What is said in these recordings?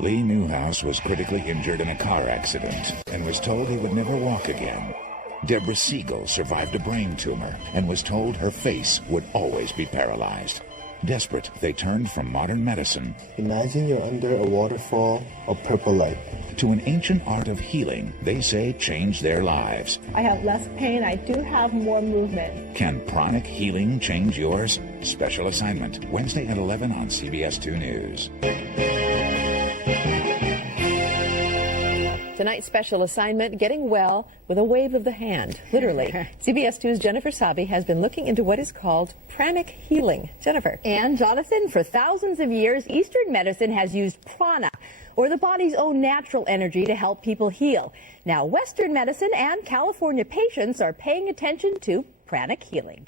Lee Newhouse was critically injured in a car accident and was told he would never walk again. Deborah Siegel survived a brain tumor and was told her face would always be paralyzed. Desperate, they turned from modern medicine. Imagine you're under a waterfall of purple light. To an ancient art of healing they say changed their lives. I have less pain. I do have more movement. Can pranic healing change yours? Special assignment, Wednesday at 11 on CBS 2 News. Tonight's special assignment, getting well with a wave of the hand, literally. CBS 2's Jennifer Sabi has been looking into what is called pranic healing. Jennifer. And Jonathan, for thousands of years, Eastern medicine has used prana, or the body's own natural energy, to help people heal. Now, Western medicine and California patients are paying attention to pranic healing.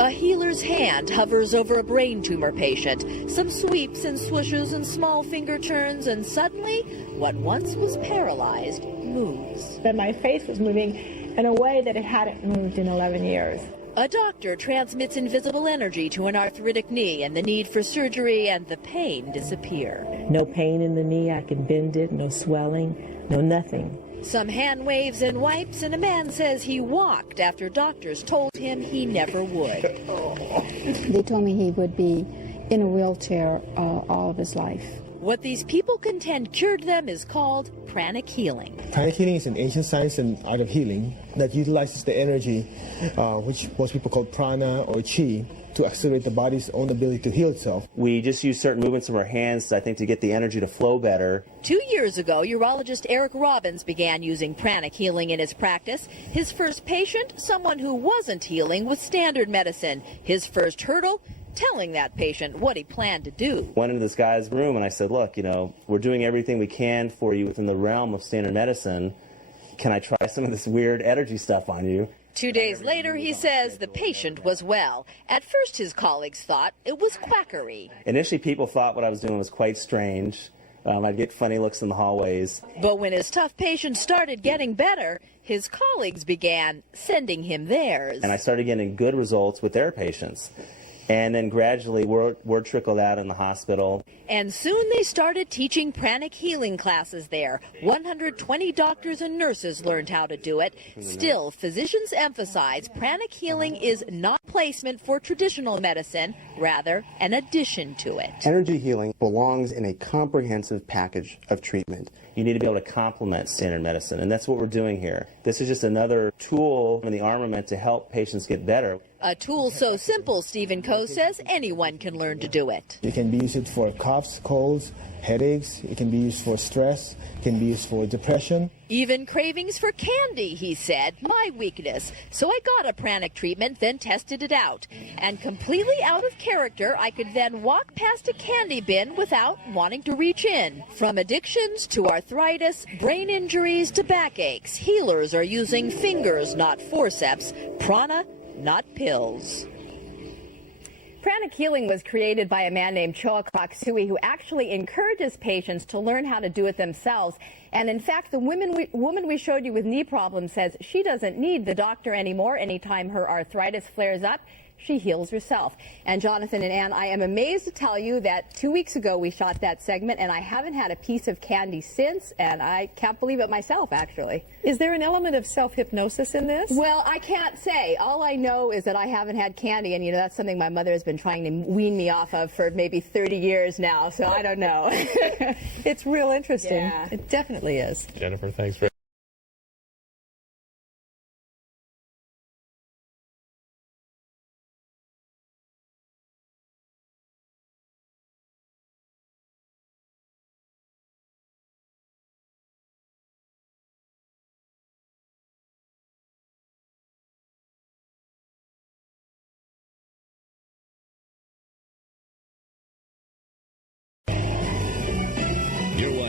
A healer's hand hovers over a brain tumor patient. Some sweeps and swooshes and small finger turns, and suddenly, what once was paralyzed moves. But my face was moving in a way that it hadn't moved in 11 years. A doctor transmits invisible energy to an arthritic knee, and the need for surgery and the pain disappear. No pain in the knee. I can bend it. No swelling. No nothing. Some hand waves and wipes, and a man says he walked after doctors told him he never would. They told me he would be in a wheelchair all of his life. What these people contend cured them is called pranic healing. Pranic healing is an ancient science and art of healing that utilizes the energy, which most people call prana or chi, to accelerate the body's own ability to heal itself. We just use certain movements of our hands, I think, to get the energy to flow better. 2 years ago, urologist Eric Robbins began using pranic healing in his practice. His first patient, someone who wasn't healing with standard medicine. His first hurdle, telling that patient what he planned to do. Went into this guy's room and I said, look, we're doing everything we can for you within the realm of standard medicine. Can I try some of this weird energy stuff on you? 2 days later, he says the patient was well. At first, his colleagues thought it was quackery. Initially, people thought what I was doing was quite strange. I'd get funny looks in the hallways. But when his tough patient started getting better, his colleagues began sending him theirs. And I started getting good results with their patients. And then gradually word trickled out in the hospital. And soon they started teaching pranic healing classes there. 120 doctors and nurses learned how to do it. Still, physicians emphasize pranic healing is not placement for traditional medicine, rather an addition to it. Energy healing belongs in a comprehensive package of treatment. You need to be able to complement standard medicine, and that's what we're doing here. This is just another tool in the armament to help patients get better. A tool so simple, Stephen Coe says, anyone can learn to do it. You can be used for coughs, colds, headaches. It can be used for stress. It can be used for depression. Even cravings for candy, he said, my weakness. So I got a pranic treatment, then tested it out. And completely out of character, I could then walk past a candy bin without wanting to reach in. From addictions to arthritis, brain injuries to backaches, healers are using fingers, not forceps, prana, not pills. Pranic healing was created by a man named Choa Kok Sui, who actually encourages patients to learn how to do it themselves. And in fact, the woman we showed you with knee problems says she doesn't need the doctor anymore. Anytime her arthritis flares up, she heals herself. And Jonathan and Ann, I am amazed to tell you that 2 weeks ago we shot that segment, and I haven't had a piece of candy since, and I can't believe it myself, actually. Is there an element of self-hypnosis in this? Well, I can't say. All I know is that I haven't had candy, and that's something my mother has been trying to wean me off of for maybe 30 years now, so I don't know. It's real interesting. Yeah. It definitely is. Jennifer, thanks for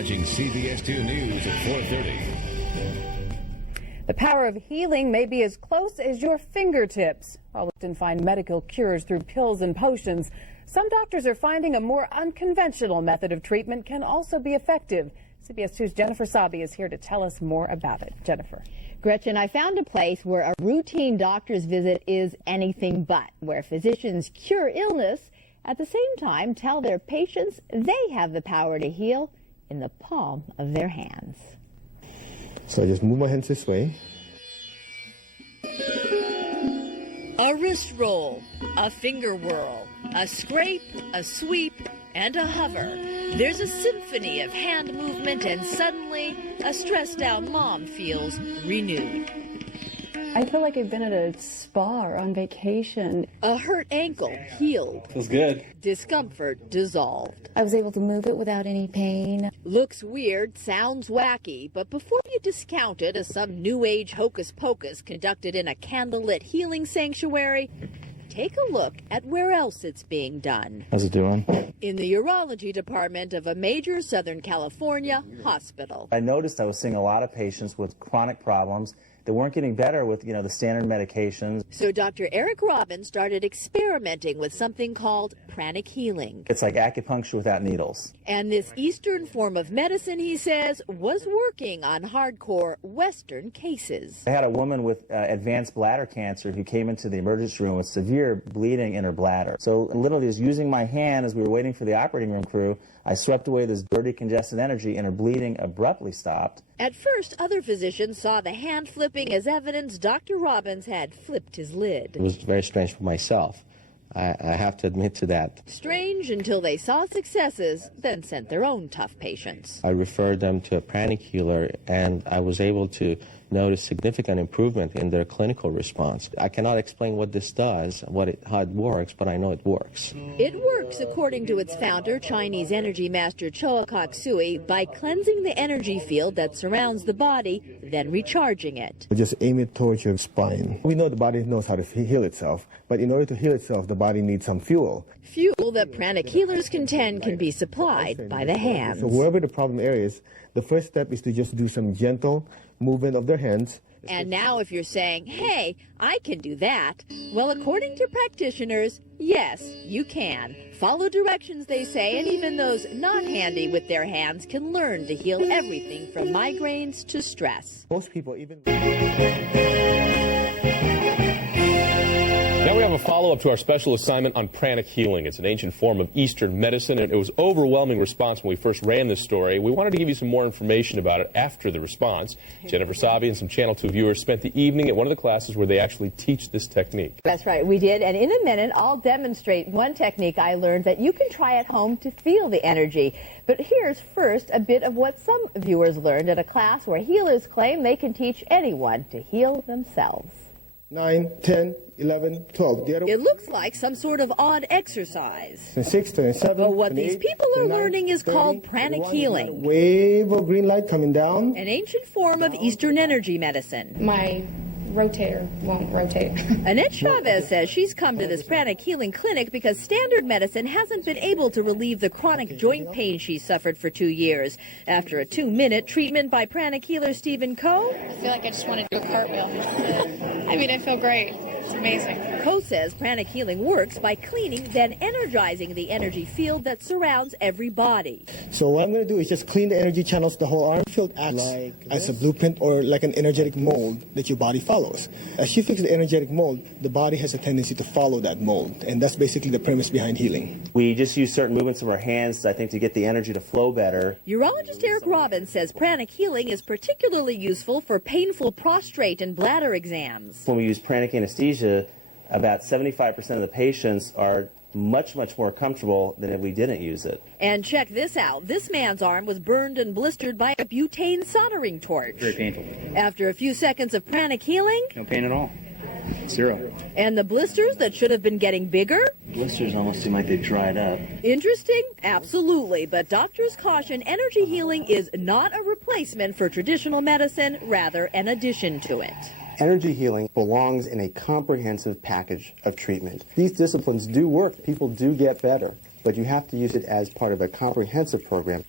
watching CBS 2 News at 4:30. The power of healing may be as close as your fingertips. While we often find medical cures through pills and potions, some doctors are finding a more unconventional method of treatment can also be effective. CBS 2's Jennifer Sabi is here to tell us more about it. Jennifer. Gretchen, I found a place where a routine doctor's visit is anything but, where physicians cure illness At the same time, tell their patients they have the power to heal in the palm of their hands. So I just move my hands this way. A wrist roll, a finger whirl, a scrape, a sweep, and a hover. There's a symphony of hand movement, and suddenly a stressed-out mom feels renewed. I feel like I've been at a spa or on vacation. A hurt ankle healed. Feels good. Discomfort dissolved. I was able to move it without any pain. Looks weird, sounds wacky, but before you discount it as some new age hocus pocus conducted in a candlelit healing sanctuary, take a look at where else it's being done. How's it doing? In the urology department of a major Southern California hospital. I noticed I was seeing a lot of patients with chronic problems that weren't getting better with, the standard medications. So Dr. Eric Robbins started experimenting with something called pranic healing. It's like acupuncture without needles. And this Eastern form of medicine, he says, was working on hardcore Western cases. I had a woman with advanced bladder cancer who came into the emergency room with severe bleeding in her bladder. So literally just using my hand as we were waiting for the operating room crew, I swept away this dirty, congested energy, and her bleeding abruptly stopped. At first, other physicians saw the hand flipping as evidence Dr. Robbins had flipped his lid. It was very strange for myself. I have to admit to that. Strange until they saw successes, then sent their own tough patients. I referred them to a pranic healer, and I was able to notice significant improvement in their clinical response. I cannot explain what this does, how it works, but I know it works. It works, according to its founder, Chinese energy master Choa Kok Sui, by cleansing the energy field that surrounds the body, then recharging it. We just aim it towards your spine. We know the body knows how to heal itself, but in order to heal itself, the body needs some fuel. Fuel that pranic healers contend can be supplied by the hands. So wherever the problem area is, the first step is to just do some gentle movement of their hands. And now if you're saying, hey, I can do that, well, according to practitioners, yes, you can. Follow directions, they say, and even those not handy with their hands can learn to heal everything from migraines to stress. Most people even... Now we have a follow-up to our special assignment on pranic healing. It's an ancient form of Eastern medicine, and it was overwhelming response when we first ran this story. We wanted to give you some more information about it after the response. Jennifer Savi and some Channel 2 viewers spent the evening at one of the classes where they actually teach this technique. That's right, we did. And in a minute, I'll demonstrate one technique I learned that you can try at home to feel the energy. But here's first a bit of what some viewers learned at a class where healers claim they can teach anyone to heal themselves. 9, 10, 11, 12. It looks like some sort of odd exercise. 6, 7, but what these people are learning is called pranic healing. Wave of green light coming down. An ancient form of Eastern energy medicine. My rotator won't rotate. Annette Chavez says she's come to this pranic healing clinic because standard medicine hasn't been able to relieve the chronic joint pain she suffered for 2 years. After a 2-minute treatment by pranic healer Stephen Coe, I feel like I just want to do a cartwheel. I mean, I feel great. It's amazing. Coe says pranic healing works by cleaning, then energizing the energy field that surrounds every body. So what I'm going to do is just clean the energy channels. The whole arm field acts as a blueprint or like an energetic mold that your body follows. As you fix the energetic mold, the body has a tendency to follow that mold. And that's basically the premise behind healing. We just use certain movements of our hands, I think, to get the energy to flow better. Urologist Eric Robbins says pranic healing is particularly useful for painful prostate and bladder exams. When we use pranic anesthesia, about 75% of the patients are much more comfortable than if we didn't use it. And check this out. This man's arm was burned and blistered by a butane soldering torch. Very painful. After a few seconds of pranic healing, no pain at all. Zero. And the blisters that should have been getting bigger? Blisters almost seem like they dried up. Interesting? Absolutely. But doctors caution energy healing is not a replacement for traditional medicine, rather an addition to it. Energy healing belongs in a comprehensive package of treatment. These disciplines do work. People do get better, but you have to use it as part of a comprehensive program.